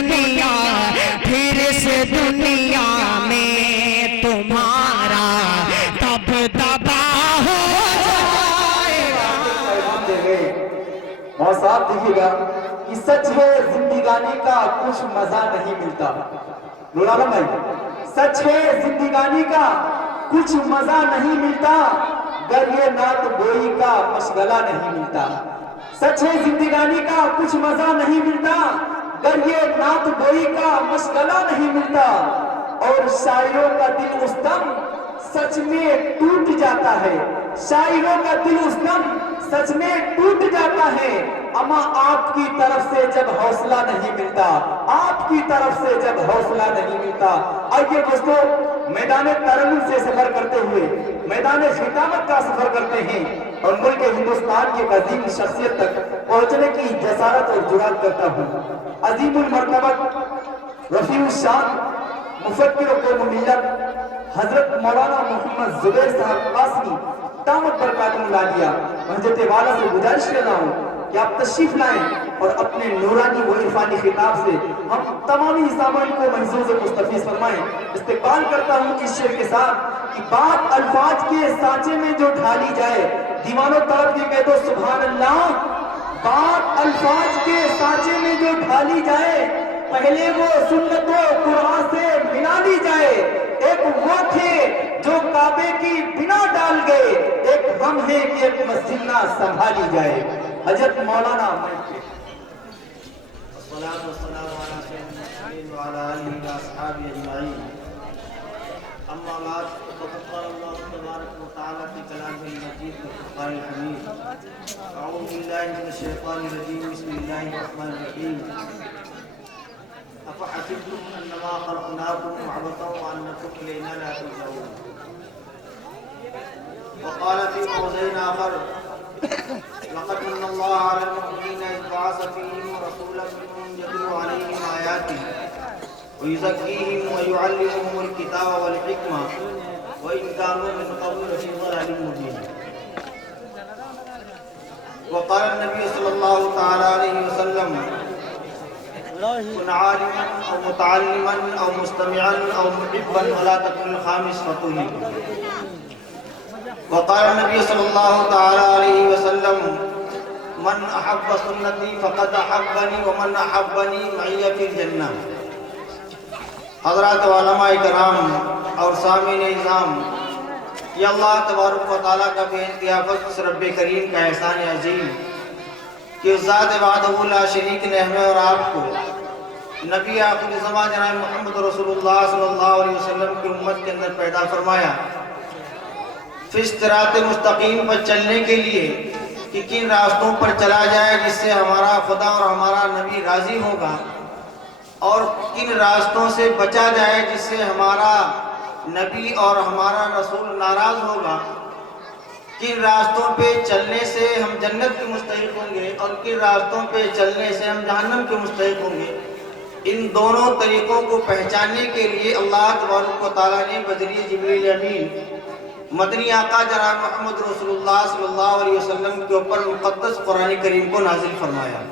دنیا پھر سے دنیا میں تمہارا تب دبا ہو جائے گا۔ اور صاحب دیکھیے گا کہ سچ ہے زندگانی کا کچھ مزہ نہیں ملتا۔ مولانا بھائی، سچ ہے زندگانی کا کچھ مزہ نہیں ملتا، گر یہ نعت گوئی کا مشغلہ نہیں ملتا۔ سچ ہے زندگانی کا کچھ مزہ نہیں ملتا، گر یہ نعت گوئی کا مشغلہ نہیں ملتا۔ اور شاعروں کا دل اس دم سچ میں ٹوٹ جاتا ہے، شاعروں کا دل اس دم سچ میں ٹوٹ جاتا ہے، اما آپ کی طرف سے جب حوصلہ نہیں ملتا، آپ کی طرف سے جب حوصلہ نہیں ملتا۔ آئیے دوستو، میدان ترنم سے سفر کرتے ہوئے میدان خطابت کا سفر کرتے ہیں اور ملک ہندوستان کی ایک عظیم شخصیت تک پہنچنے کی جسارت اور جرات کرتا ہوں۔ عظیم المرتبت، رفیع الشان، مفکر و قوم ملت حضرت مولانا محمد زبیر صاحب قاسمی دامت برکاتہ العالیہ حضرت والا سے گزارش کر رہا ہوں کہ آپ تشریف لائیں اور اپنے نورانی و عرفانی خطاب سے ہم تمامی سامان کو محظوظ و مستفیض فرمائیں۔ استقبال کرتا ہوں اس شعر کے ساتھ کہ بات الفاظ کے سانچے میں جو ڈھالی جائے، دیوانوں طرف کے کہہ دو سبحان اللہ۔ بات الفاظ کے سانچے میں جو ڈھالی جائے، پہلے وہ سنت و قرآن سے ملا لی جائے۔ ایک وہ تھے جو کعبے کی بنا ڈال گئے، ایک ہم ہیں کہ ایک مسجد نہ سنبھالی جائے۔ حضرت مولانا والصلاة والسلام على سيدنا محمد وعلى آله وأصحابه أجمعين. أما بعد، فقد قال الله تبارك وتعالى في كلامه المجيد والفرقان الحميد: أعوذ بالله من الشيطان الرجيم، بسم الله الرحمن الرحيم. أفحسبتم أنما خلقناكم عبثا وأنكم إلينا لا ترجعون. وقال في موضع آخر: لقد من الله على المؤمنين إذ بعث فيهم رسولا منهم يتلو عليهم آياته ويزكيهم ويعلمهم الكتاب والحكمة وإن كانوا من قبل لفي ضلال مبين. وقال النبي صلى الله تعالى عليه وسلم: كن عالما أو متعلما أو مستمعا أو محبا ولا تكن الخامس فتهلك. وقال النبي صلى الله تعالى عليه وسلم: من احب سنتي فقد احبني ومن احبني معي في الجنہ. حضرات علماء کرام اور سامعین اعظام، یہ اللہ تبارک و تعالیٰ کا بے انتہا فضل رب کریم کا احسان عظیم کہ اس ذات وحدہ لا شریک نے ہمیں اور آپ کو نبی آخر زمان جناب محمد رسول اللہ صلی اللہ علیہ وسلم کی امت کے اندر پیدا فرمایا، صراط مستقیم پر چلنے کے لیے کہ کن راستوں پر چلا جائے جس سے ہمارا خدا اور ہمارا نبی راضی ہوگا، اور کن راستوں سے بچا جائے جس سے ہمارا نبی اور ہمارا رسول ناراض ہوگا، کن راستوں پہ چلنے سے ہم جنت کے مستحق ہوں گے اور کن راستوں پہ چلنے سے ہم جہنم کے مستحق ہوں گے۔ ان دونوں طریقوں کو پہچاننے کے لیے اللہ تبارک و تعالیٰ نے بذریعہ جبریل امین مدنی آقا جناب محمد رسول اللہ صلی اللہ علیہ وسلم کے اوپر مقدس قرآن کریم کو نازل فرمایا،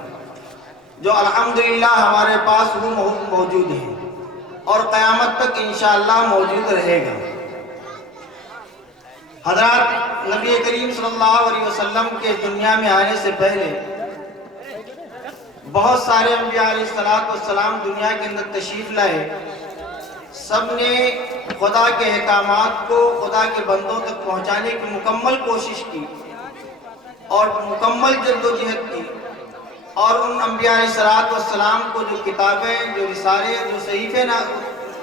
جو الحمدللہ ہمارے پاس وہ موجود ہے اور قیامت تک انشاءاللہ موجود رہے گا۔ حضرات، نبی کریم صلی اللہ علیہ وسلم کے دنیا میں آنے سے پہلے بہت سارے انبیاء علیہ السلام دنیا کے اندر تشریف لائے، سب نے خدا کے احکامات کو خدا کے بندوں تک پہنچانے کی مکمل کوشش کی اور مکمل جدوجہد کی، اور ان انبیاء علیہ السلام کو جو کتابیں، جو رسالے، جو صحیفے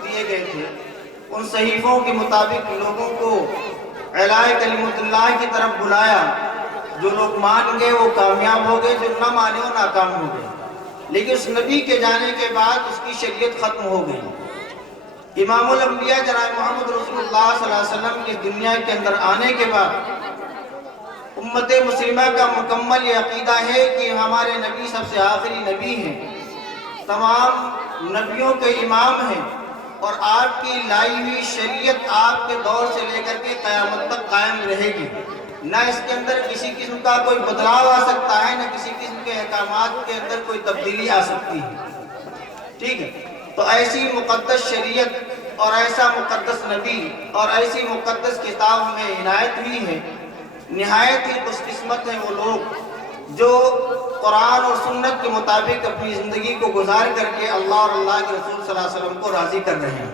دیے گئے تھے، ان صحیفوں کے مطابق لوگوں کو اعلاء کلمت اللہ کی طرف بلایا۔ جو لوگ مان گئے وہ کامیاب ہو گئے، جو نہ مانے وہ ناکام ہو گئے۔ لیکن اس نبی کے جانے کے بعد اس کی شریعت ختم ہو گئی۔ امام الانبیاء جناب محمد رسول اللہ صلی اللہ علیہ وسلم کی دنیا کے اندر آنے کے بعد امت مسلمہ کا مکمل یہ عقیدہ ہے کہ ہمارے نبی سب سے آخری نبی ہیں، تمام نبیوں کے امام ہیں، اور آپ کی لائی ہوئی شریعت آپ کے دور سے لے کر کے قیامت تک قائم رہے گی۔ نہ اس کے اندر کسی قسم کا کوئی بدلاؤ آ سکتا ہے، نہ کسی قسم کے احکامات کے اندر کوئی تبدیلی آ سکتی ہے۔ ٹھیک ہے، تو ایسی مقدس شریعت اور ایسا مقدس نبی اور ایسی مقدس کتاب میں عنایت ہوئی ہے. نہایت ہی خوش قسمت ہیں وہ لوگ جو قرآن اور سنت کے مطابق اپنی زندگی کو گزار کر کے اللہ اور اللہ کے رسول صلی اللہ علیہ وسلم کو راضی کر رہے ہیں.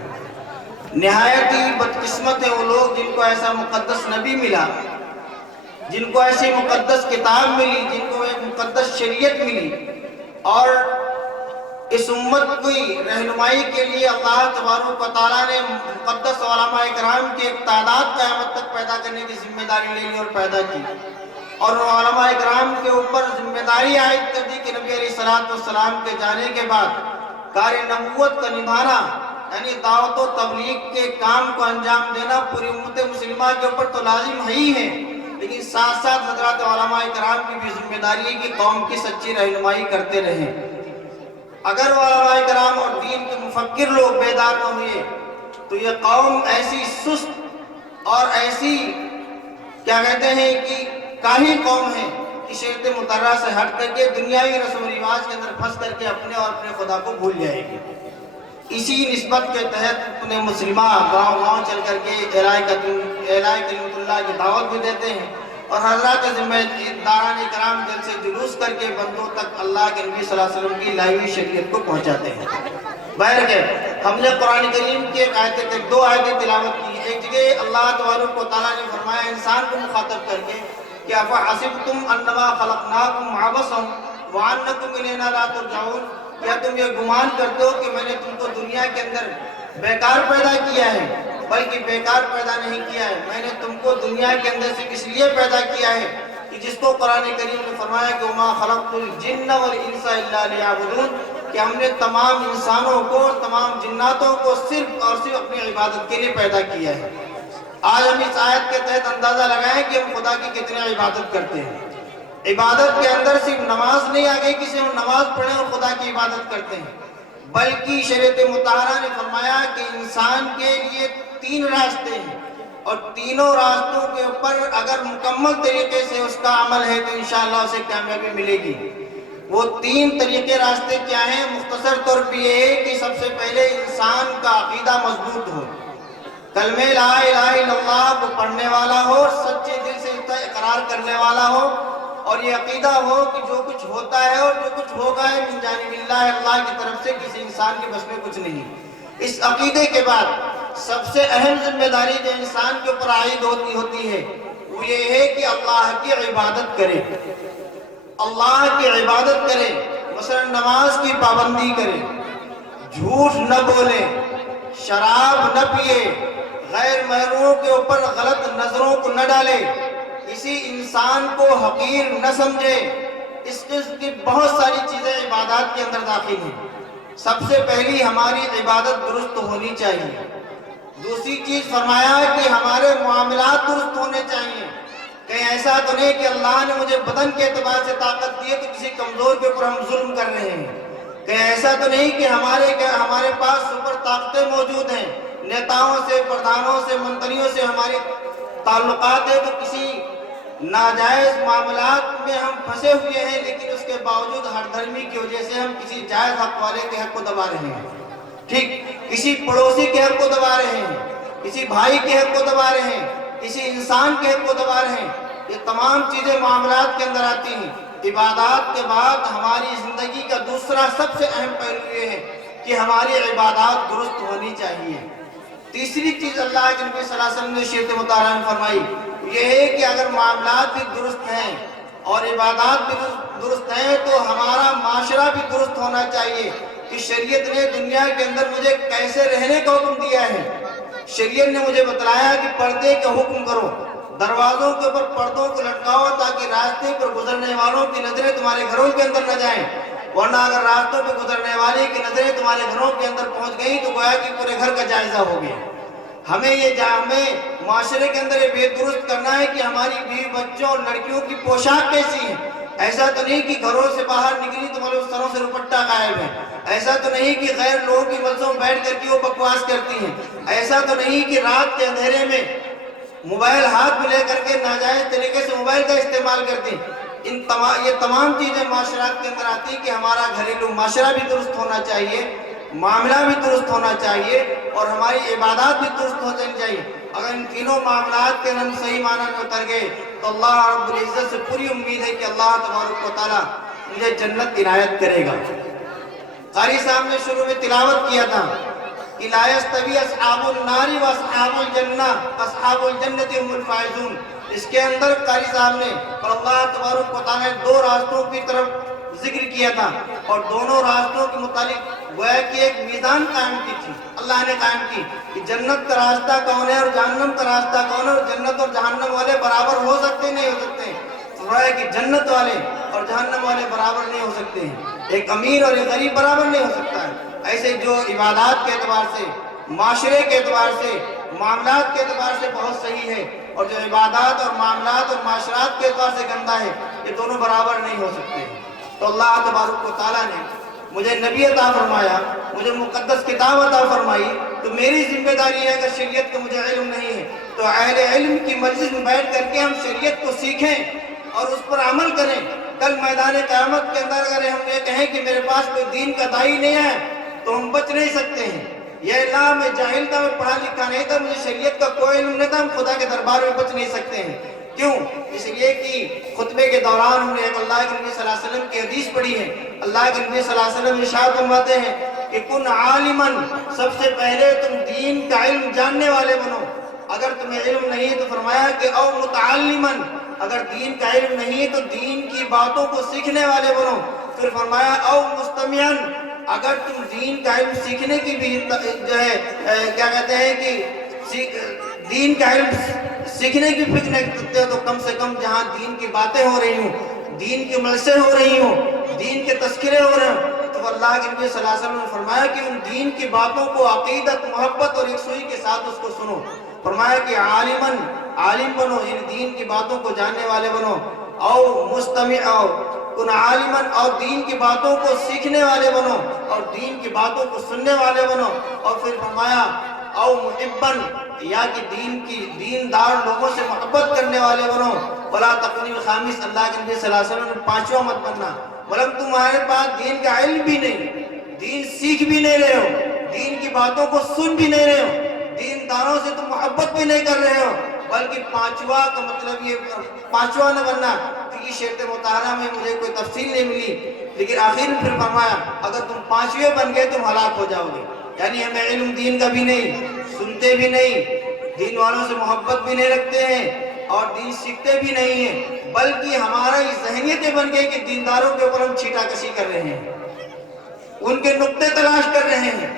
نہایت ہی بدقسمت ہیں وہ لوگ جن کو ایسا مقدس نبی ملا، جن کو ایسی مقدس کتاب ملی، جن کو ایک مقدس شریعت ملی، اور اس امت کی رہنمائی کے لیے اللہ تبارک و تعالیٰ نے مقدس علماء کرام کی ایک تعداد قیامت تک پیدا کرنے کی ذمہ داری لے لی اور پیدا کی، اور علماء کرام کے اوپر ذمہ داری عائد کر دی کہ نبی علیہ السلام کے جانے کے بعد کار نبوت کا نبھانا، یعنی دعوت و تبلیغ کے کام کو انجام دینا پوری امت مسلمہ کے اوپر تو لازم ہی ہے، لیکن ساتھ ساتھ حضرات علماء کرام کی بھی ذمہ داری ہے کہ قوم کی سچی رہنمائی کرتے رہیں. اگر علماء کرام اور دین کے مفکر لوگ بیدار نہ ہوئے تو یہ قوم ایسی سست اور ایسی کیا کہتے ہیں کہ کاہل قوم ہے کہ شریعت مطہرہ سے ہٹ کر کے دنیاوی رسم و رواج کے اندر پھنس کر کے اپنے اور اپنے خدا کو بھول جائے گی. اسی نسبت کے تحت اپنے مسلمہ گاؤں گاؤں چل کر کے اعلاء کلمت اللہ کی دعوت بھی دیتے ہیں، اور حضرات ذمہ داران کرام دل سے جلوس کر کے بندوں تک اللہ کے نبی صلی اللہ علیہ وسلم کی لائی ہوئی شریعت کو پہنچاتے ہیں. بہرکیف ہم نے قرآن کریم کی دو آیتیں تلاوت کی. ایک جگہ اللہ تبارک و تعالیٰ نے فرمایا انسان کو مخاطب کر کے کہ افحسبتم انما خلقناکم عبثا وانکم الینا لا ترجعون، کیا تم یہ گمان کرتے ہو کہ میں نے تم کو دنیا کے اندر بیکار پیدا کیا ہے؟ بلکہ بیکار پیدا نہیں کیا ہے، میں نے تم کو دنیا کے اندر سے اس لیے پیدا کیا ہے کہ جس کو قرآن کریم نے فرمایا کہ وما خلقت الجن والانس الا لیعبدون، کہ ہم نے تمام انسانوں کو اور تمام جناتوں کو صرف اور صرف اپنی عبادت کے لیے پیدا کیا ہے. آج ہم اس آیت کے تحت اندازہ لگائیں کہ ہم خدا کی کتنی عبادت کرتے ہیں. عبادت کے اندر صرف نماز نہیں آ گئی کسی ہم نماز پڑھیں اور خدا کی عبادت کرتے ہیں، بلکہ شریعت مطہرہ نے فرمایا کہ انسان کے لیے 3 راستے ہیں، اور تینوں راستوں کے اوپر اگر مکمل طریقے سے اس کا عمل ہے تو انشاءاللہ اسے کامیابی ملے گی. وہ 3 طریقے راستے کیا ہیں؟ مختصر طور پر یہ ہے کہ سب سے پہلے انسان کا عقیدہ مضبوط ہو، کلمہ لا الہ الا اللہ کو پڑھنے والا ہو، سچے دل سے اس کا اقرار کرنے والا ہو، اور یہ عقیدہ ہو کہ جو کچھ ہوتا ہے اور جو کچھ ہوگا ہے من جانب اللہ، اللہ کی طرف سے، کسی انسان کے بس میں کچھ نہیں. اس عقیدے کے بعد سب سے اہم ذمہ داری جو انسان کے اوپر عائد ہوتی ہے وہ یہ ہے کہ اللہ کی عبادت کرے، اللہ کی عبادت کرے. مثلا نماز کی پابندی کرے، جھوٹ نہ بولے، شراب نہ پیے، غیر محرموں کے اوپر غلط نظروں کو نہ ڈالے، کسی انسان کو حقیر نہ سمجھے. اس قسم کی بہت ساری چیزیں عبادات کے اندر داخل ہیں. سب سے پہلی ہماری عبادت درست ہونی چاہیے. دوسری چیز فرمایا کہ ہمارے معاملات درست ہونے چاہیے. کہیں ایسا تو نہیں کہ اللہ نے مجھے بدن کے اعتبار سے طاقت دی ہے تو کسی کمزور کے اوپر ہم ظلم کر رہے ہیں. کہیں ایسا تو نہیں کہ ہمارے پاس سپر طاقتیں موجود ہیں، نیتاؤں سے، پردھانوں سے، منتریوں سے ہمارے تعلقات ہیں، تو کسی ناجائز معاملات میں ہم پھنسے ہوئے ہیں، لیکن اس کے باوجود ہر دھرمی کی وجہ سے ہم کسی جائز حق والے کے حق کو دبا رہے ہیں. ٹھیک، کسی پڑوسی کے حق کو دبا رہے ہیں، کسی بھائی کے حق کو دبا رہے ہیں، کسی انسان کے حق کو دبا رہے ہیں. یہ تمام چیزیں معاملات کے اندر آتی ہیں. عبادات کے بعد ہماری زندگی کا دوسرا سب سے اہم پہلو یہ ہے کہ ہماری عبادات درست ہونی چاہیے. تیسری چیز اللہ کے نبی صلی اللہ علیہ وسلم نے شریعت مطہرہ میں فرمائی یہ ہے کہ اگر معاملات بھی درست ہیں اور عبادات بھی درست ہیں تو ہمارا معاشرہ بھی درست ہونا چاہیے. کہ شریعت نے دنیا کے اندر مجھے کیسے رہنے کا حکم دیا ہے. شریعت نے مجھے بتلایا کہ پردے کا حکم کرو، دروازوں کے اوپر پردوں کو لٹکاؤ تاکہ راستے پر گزرنے والوں کی نظریں تمہارے گھروں کے اندر نہ جائیں، ورنہ اگر راستوں پہ گزرنے والے کی نظریں تمہارے گھروں کے اندر پہنچ گئی تو گویا کہ پورے گھر کا جائزہ ہو گیا. ہمیں معاشرے کے اندر یہ بے درست کرنا ہے کہ ہماری بیوی بچوں اور لڑکیوں کی پوشاک کیسی ہے. ایسا تو نہیں کہ گھروں سے باہر نکلی تو مطلب سروں سے دوپٹہ غائب ہے. ایسا تو نہیں کہ غیر لوگوں کی مجلسوں میں بیٹھ کر کے وہ بکواس کرتی ہیں. ایسا تو نہیں کہ رات کے اندھیرے میں موبائل ہاتھ میں لے کر کے ناجائز طریقے سے موبائل کا استعمال کرتے ہیں. یہ تمام چیزیں معاشرات کے اندر آتی ہیں کہ ہمارا گھریلو معاشرہ بھی درست ہونا چاہیے معاملہ بھی درست ہونا چاہیے اور ہماری عبادات بھی درست ہو جانی چاہیے. اگر ان تینوں معاملات کے ہم صحیح معنی میں اتر گئے تو اللہ رب العزت سے پوری امید ہے کہ اللہ تبارک و تعالیٰ مجھے جنت عنایت کرے گا. قاری صاحب نے شروع میں تلاوت کیا تھا کہ لا یستوی اصحاب النار و اصحاب الجنہ اصحاب الجنت هم الفائزون. اس کے اندر قاری صاحب نے اور اللہ تبارک و تعالیٰ نے دو راستوں کی طرف ذکر کیا تھا اور دونوں راستوں کے متعلق گویا کہ ایک میزان قائم کی تھی. اللہ نے قائم کی کہ جنت کا راستہ کون ہے اور جہنم کا راستہ کون ہے اور جنت اور جہنم والے برابر ہو سکتے نہیں ہو سکتے ہیں. فرمایا کہ جنت والے اور جہنم والے برابر نہیں ہو سکتے ہیں. ایک امیر اور ایک غریب برابر نہیں ہو سکتا ہے. ایسے جو عبادات کے اعتبار سے معاشرے کے اعتبار سے معاملات کے اعتبار سے بہت صحیح ہے اور جو عبادات اور معاملات اور معاشرات کے اعتبار سے گندہ ہے یہ دونوں برابر نہیں ہو سکتے ہیں. تو اللہ تبارک و تعالیٰ نے مجھے نبی عطا فرمایا, مجھے مقدس کتاب عطا فرمائی, تو میری ذمہ داری ہے کہ شریعت کا مجھے علم نہیں ہے تو اہل علم کی مجلس میں بیٹھ کر کے ہم شریعت کو سیکھیں اور اس پر عمل کریں. کل میدان قیامت کے اندر اگر ہم یہ کہیں کہ میرے پاس کوئی دین کا داعی نہیں ہے تو ہم بچ نہیں سکتے ہیں. یہ اللہ میں جاہل تھا, میں پڑھا لکھا نہیں تھا, مجھے شریعت کا کوئی علم نہیں تھا, ہم خدا کے دربار میں بچ نہیں سکتے ہیں. کیوں؟ اس لیے کہ خطبے کے دوران ہم نے ایک اللہ کے نبی صلی اللہ علیہ وسلم کی حدیث پڑھی ہے. اللہ کے نبی صلی اللہ علیہ وسلم ارشاد فرماتے ہیں کہ کن عالمن, سب سے پہلے تم دین کا علم جاننے والے بنو. اگر تمہیں علم نہیں تو فرمایا کہ او متعلمن, اگر دین کا علم نہیں تو دین کی باتوں کو سیکھنے والے بنو. پھر فرمایا او مستمعن, اگر تم دین کا علم سیکھنے کی بھی جو ہے کیا کہتے ہیں کہ دین کا علم سیکھنے کی فکر نہیں کرتے تو کم سے کم جہاں دین کی باتیں ہو رہی ہوں, دین کی مجلسیں ہو رہی ہوں, دین کے تذکرے ہو رہے ہوں, تو اللہ کے نبی صلی اللہ علیہ وسلم نے فرمایا کہ ان دین کی باتوں کو عقیدت, محبت اور یکسوئی کے ساتھ اس کو سنو. فرمایا کہ عالمن, عالم بنو, ان دین کی باتوں کو جاننے والے بنو. او مستمع, او کن عالمن, اور دین کی باتوں کو سیکھنے والے بنو اور دین کی باتوں کو سننے والے بنو. اور پھر فرمایا او محبن, یا کہ دیندار لوگوں سے محبت کرنے والے بنو. ولا تکن الخامس, اللہ کے نبی صلی اللہ علیہ وسلم نے پانچواں مت بننا. ولم تمہارے پاس دین کا علم بھی نہیں, دین سیکھ بھی نہیں رہے ہو, دین کی باتوں کو سن بھی نہیں رہے ہو, دینداروں سے تم محبت بھی نہیں کر رہے ہو, بلکہ پانچواں کا مطلب یہ پانچواں نہ بننا, کیونکہ شریعت مطہرہ میں مجھے کوئی تفصیل نہیں ملی, لیکن آخر میں پھر فرمایا اگر تم پانچویں بن گئے تم ہلاک ہو جاؤ گے. یعنی ہمیں علم دین کا بھی نہیں, سنتے بھی نہیں, دین والوں سے محبت بھی نہیں رکھتے ہیں اور دین سیکھتے بھی نہیں ہیں, بلکہ ہمارا یہ ذہنیتیں بن گئی کہ دینداروں کے اوپر ہم چھیٹا کشی کر رہے ہیں, ان کے نقطے تلاش کر رہے ہیں,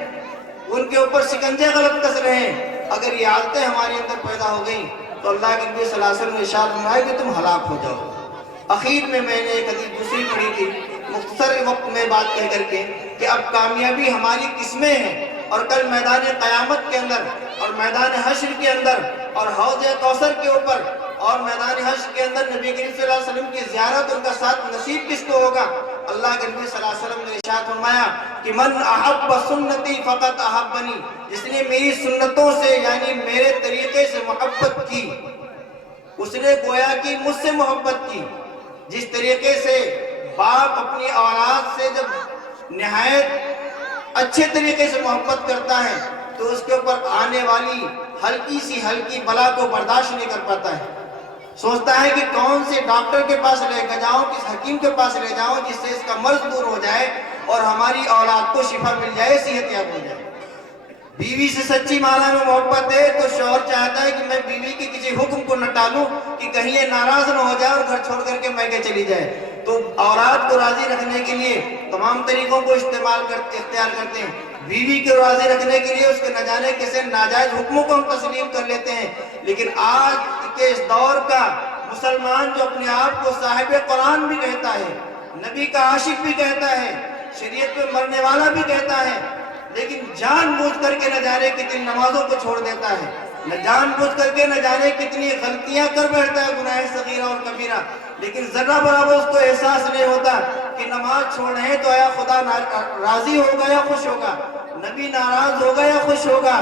ان کے اوپر شکنجے غلط کس رہے ہیں. اگر یہ عادتیں ہمارے اندر پیدا ہو گئیں تو اللہ کے نبی صلی اللہ علیہ وسلم نے ارشاد فرمایا کہ تم ہلاک ہو جاؤ. اخیر میں نے ایک حدیث دوسری پڑھی تھی مختصر وقت میں بات کہہ کر کے کہ اب کامیابی ہماری قسمیں ہیں اور کل میدان قیامت کے اندر اور میدان حشر کے اندر اور حوض کوثر کے اوپر اور میدان حشر کے اندر نبی کریم صلی اللہ علیہ وسلم کی زیارت ان کا ساتھ نصیب کس کو ہوگا. اللہ کے نبی صلی اللہ علیہ وسلم نے ارشاد فرمایا کہ من احب سنتی فقط احبنی, جس نے میری سنتوں سے یعنی میرے طریقے سے محبت کی اس نے گویا کہ مجھ سے محبت کی. جس طریقے سے باپ اپنی اولاد سے جب نہایت اچھے طریقے سے محبت کرتا ہے تو اس کے اوپر آنے والی ہلکی بلا کو برداشت نہیں کر پاتا ہے, سوچتا ہے کہ کون سے ڈاکٹر کے پاس لے کے جاؤں, کس حکیم کے پاس لے جاؤں جس سے اس کا مرض دور ہو جائے اور ہماری اولاد کو شفا مل جائے, صحت یاب ہو جائے. بیوی سے سچی معنی میں محبت ہے تو شوہر چاہتا ہے کہ میں بیوی کے کسی حکم کو نہ ٹالوں کہ کہیں یہ ناراض نہ ہو جائے اور گھر چھوڑ کر کے میکے چلی جائے. تو اولاد کو راضی رکھنے کے لیے تمام طریقوں کو اختیار کرتے ہیں. بیوی کو راضی رکھنے کے لیے اس کے نہ جانے کیسے ناجائز حکموں کو ہم تسلیم کر لیتے ہیں. لیکن آج کے اس دور کا مسلمان جو اپنے آپ کو صاحب قرآن بھی کہتا ہے, نبی کا عاشق بھی کہتا ہے, شریعت پہ مرنے والا بھی کہتا ہے, لیکن جان بوجھ کر کے نہ جانے کتنی نمازوں کو چھوڑ دیتا ہے, نہ جان بوجھ کر کے نہ جانے کتنی غلطیاں کر بیٹھتا ہے, گناہ صغیرہ اور کبیرہ, لیکن ذرہ برابر اس کو احساس نہیں ہوتا کہ نماز چھوڑے ہیں تو آیا خدا راضی ہوگا یا خوش ہوگا, نبی ناراض ہوگا یا خوش ہوگا.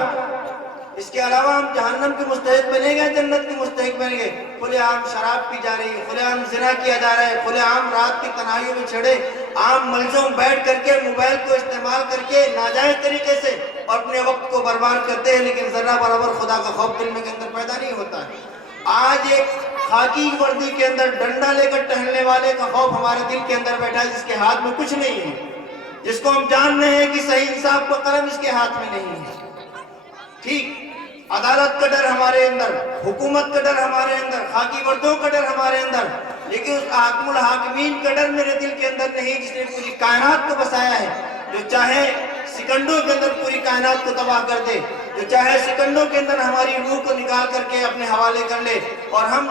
اس کے علاوہ ہم جہنم کے مستحق بنے گئے, جنت کے مستحق بنے گئے. کھلے عام شراب پی جا رہی ہے, کھلے عام زنا کیا جا رہا ہے, کھلے عام رات کی تنہائیوں میں چھڑے عام ملزم بیٹھ کر کے موبائل کو استعمال کر کے ناجائز طریقے سے اور اپنے وقت کو برباد کرتے ہیں، لیکن ذرہ برابر خدا کا خوف دل میں کے اندر پیدا نہیں ہوتا ہے۔ آج ایک خاکی وردی کے اندر ڈنڈا لے کر ٹہلنے والے کا خوف ہمارے دل کے اندر بیٹھا ہے، جس کے ہاتھ میں کچھ نہیں ہے، جس کو ہم جان رہے ہیں کہ صحیح انصاف کا قلم اس کے ہاتھ میں نہیں ہے۔ ٹھیک، عدالت کا ڈر ہمارے اندر، حکومت کا ڈر ہمارے اندر، خاکی وردوں کا ڈر ہمارے اندر، لیکن اس حاکم الحاکمین کا ڈر میرے دل کے اندر نہیں، جس نے پوری کائنات کو بسایا ہے، جو چاہے سیکنڈوں کے اندر پوری کائنات کو تباہ کر دے، جو چاہے سیکنڈوں کے اندر ہماری روح کو نکال کر کے اپنے حوالے کر لے، اور ہم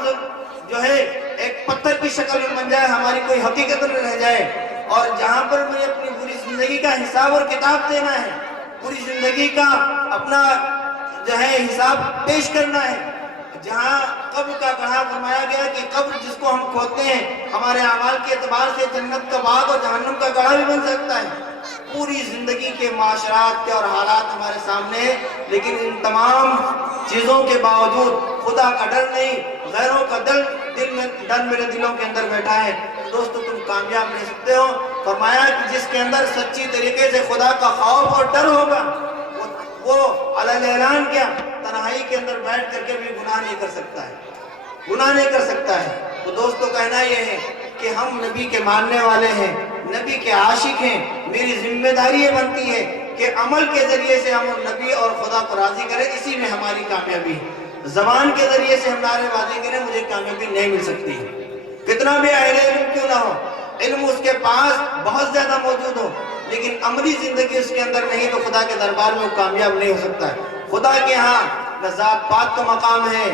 جو ہے ایک پتھر کی شکل میں بن جائے، ہماری کوئی حقیقت نہ رہ جائے، اور جہاں پر مجھے اپنی پوری زندگی کا حساب اور کتاب دینا ہے، پوری زندگی کا اپنا جو ہے حساب پیش کرنا ہے، جہاں قبر کا گڑھا فرمایا گیا کہ قبر جس کو ہم کھودتے ہیں ہمارے اعمال کے اعتبار سے جنت کا باغ اور جہنم کا گڑھا بھی بن سکتا ہے۔ پوری زندگی کے معاشرات کے اور حالات ہمارے سامنے ہیں، لیکن ان تمام چیزوں کے باوجود خدا کا ڈر نہیں، غیروں کا ڈر میرے دلوں کے اندر بیٹھا ہے۔ دوستو، تم کامیاب رہ سکتے ہو۔ فرمایا کہ جس کے اندر سچی طریقے سے خدا کا خوف اور ڈر ہوگا، وہ علی اعلان کیا تنہائی کے اندر بیٹھ کر کے بھی گناہ نہیں کر سکتا ہے، گناہ نہیں کر سکتا ہے۔ تو دوستو، کہنا یہ ہے کہ ہم نبی کے ماننے والے ہیں، نبی کے عاشق ہیں، میری ذمہ داری یہ بنتی ہے کہ عمل کے ذریعے سے ہم نبی اور خدا کو راضی کریں، اسی میں ہماری کامیابی ہے۔ زبان کے ذریعے سے ہم نعرے بازی کریں، مجھے کامیابی نہیں مل سکتی ہے، کتنا بھی اہل علم کیوں نہ ہو، علم اس کے پاس بہت زیادہ موجود ہو، لیکن عملی زندگی اس کے اندر نہیں تو خدا کے دربار میں وہ کامیاب نہیں ہو سکتا ہے۔ خدا کے ہاں نہ ذات پات کا مقام ہے،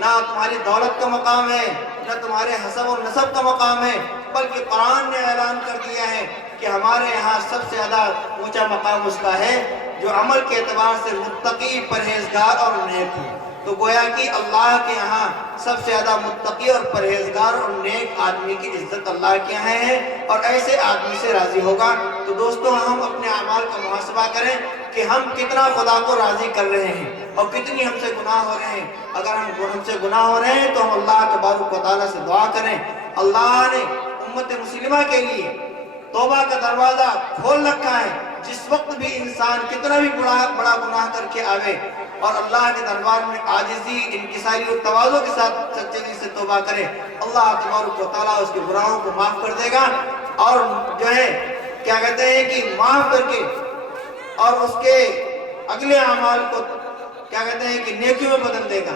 نہ تمہاری دولت کا مقام ہے، نہ تمہارے حسب و نسب کا مقام ہے، بلکہ قرآن نے اعلان کر دیا ہے کہ ہمارے یہاں سب سے زیادہ اونچا مقام اس کا ہے جو عمل کے اعتبار سے متقی، پرہیزگار اور نیک ہو۔ تو گویا کہ اللہ کے یہاں سب سے زیادہ متقی اور پرہیزگار اور نیک آدمی کی عزت اللہ کے یہاں ہے، اور ایسے آدمی سے راضی ہوگا۔ تو دوستو، ہم اپنے اعمال کا محاسبہ کریں کہ ہم کتنا خدا کو راضی کر رہے ہیں اور کتنی ہم سے گناہ ہو رہے ہیں۔ اگر ہم سے گناہ ہو رہے ہیں تو ہم اللہ تبارک و تعالیٰ سے دعا کریں۔ اللہ نے امت مسلمہ کے لیے توبہ کا دروازہ کھول رکھا ہے، جس وقت بھی انسان کتنا بھی بڑا گناہ کر کے آوے اور اللہ کے دربار میں عاجزی، انکساری اور تواضع کے ساتھ سچے دل سے توبہ کرے، اللہ تبارک و تعالیٰ اس کے گناہوں کو معاف کر دے گا، اور جو ہے کیا کہتے ہیں کہ معاف کر کے اور اس کے اگلے اعمال کو کیا کہتے ہیں کہ نیکیوں میں بدل دے گا۔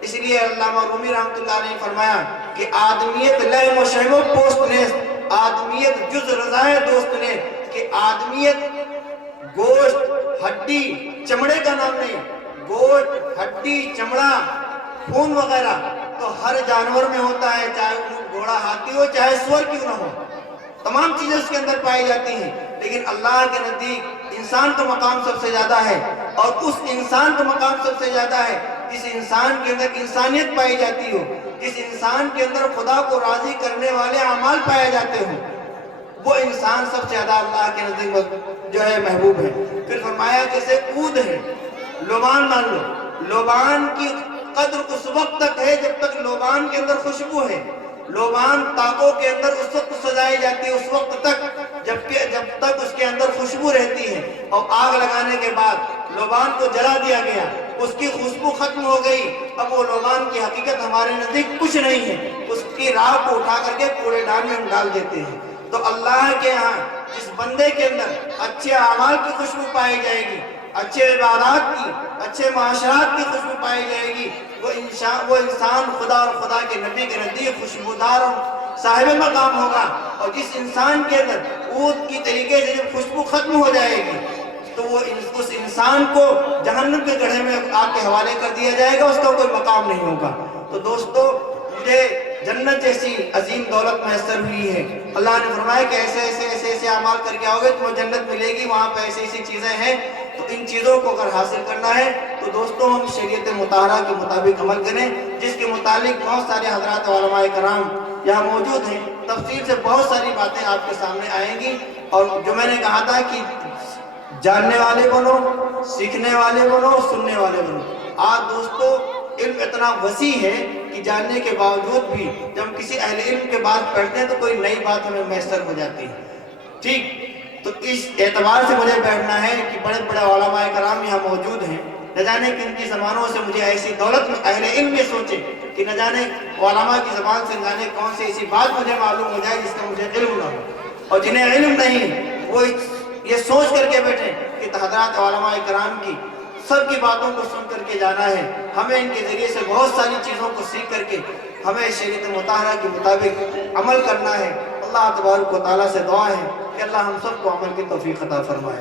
اس لیے علامہ رومی رحمۃ اللہ علیہ نے فرمایا کہ آدمیت لحم و شحم و پوست نیست، آدمیت جز رضائے دوست نے، کہ آدمیت گوشت، ہڈی، چمڑے کا نام نہیں، گوشت، ہڈی، چمڑا، خون وغیرہ تو ہر جانور میں ہوتا ہے، چاہے اونٹ، گھوڑا، ہاتھی ہو، چاہے سور کیوں نہ ہو، تمام چیزیں اس کے اندر پائی جاتی ہیں، لیکن اللہ کے نزدیک انسان کا مقام سب سے زیادہ ہے، اور اس انسان کا مقام سب سے زیادہ ہے جس انسان کے اندر انسانیت پائی جاتی ہو، جس انسان کے اندر خدا کو راضی کرنے والے اعمال پائے جاتے ہوں، وہ انسان سب سے زیادہ اللہ کے نزدیک جو ہے محبوب ہے۔ پھر فرمایا جیسے عود ہے، لوبان مان لو، لوبان کی قدر اس وقت تک ہے جب تک لوبان کے اندر خوشبو ہے، لوبان تاکوں کے اندر اس وقت سجائی جاتی ہے، اس وقت تک جب تک اس کے اندر خوشبو رہتی ہے، اور آگ لگانے کے بعد لوبان کو جلا دیا گیا، اس کی خوشبو ختم ہو گئی، اب وہ لوبان کی حقیقت ہمارے نزدیک کچھ نہیں ہے، اس کی راہ کو اٹھا کر کے کوڑے دان میں ہم ڈال دیتے ہیں۔ تو اللہ کے یہاں جس بندے کے اندر اچھے اعمال کی خوشبو پائی جائے گی، اچھے عبادات کی، اچھے معاشرات کی خوشبو پائی جائے گی، وہ انسان خدا اور خدا کے نبی کے نزدیک خوشبودار اور صاحب مقام ہوگا۔ اور جس انسان کے اندر عود کی طریقے سے جب خوشبو ختم ہو جائے گی تو وہ اس انسان کو جہنم کے گڑھے میں آگ کے حوالے کر دیا جائے گا، اس کا کوئی مقام نہیں ہوگا۔ تو دوستو، مجھے جنت جیسی عظیم دولت میسر ہوئی ہے، اللہ نے فرمایا کہ ایسے اعمال کر کے آؤ گے تمہیں جنت ملے گی، وہاں پہ ایسی چیزیں ہیں، تو ان چیزوں کو اگر حاصل کرنا ہے تو دوستوں ہم شریعت مطہرہ کے مطابق عمل کریں، جس کے متعلق بہت سارے حضرات علماء کرام یہاں موجود ہیں، تفصیل سے بہت ساری باتیں آپ کے سامنے آئیں گی، اور جو میں نے کہا تھا کہ جاننے والے بنو، سیکھنے والے بنو، سننے والے بنو۔ آج دوستو علم اتنا وسیع ہے کہ جاننے کے باوجود بھی جب ہم کسی اہل علم کے بات پڑھتے ہیں تو کوئی نئی بات ہمیں میسر ہو جاتی ہے۔ ٹھیک، تو اس اعتبار سے مجھے بیٹھنا ہے کہ بڑے بڑے علماء کرام یہاں موجود ہیں، نہ جانے کن کی زبانوں سے مجھے ایسی دولت میں اہل علم یہ سوچے کہ نہ جانے علماء کی زبان سے نہ جانے کون سی ایسی بات مجھے معلوم ہو جائے جس کا مجھے علم نہ ہو، اور جنہیں علم نہیں وہ یہ سوچ کر کے بیٹھے کہ حضرات علماء کرام کی سب کی باتوں کو سن کر کے جانا ہے، ہمیں ان کے ذریعے سے بہت ساری چیزوں کو سیکھ کر کے ہمیں شریعت مطہرہ کے مطابق عمل کرنا ہے۔ اللہ تبارک و تعالیٰ سے دعا ہے کہ اللہ ہم سب کو عمل کی توفیق عطا فرمائے۔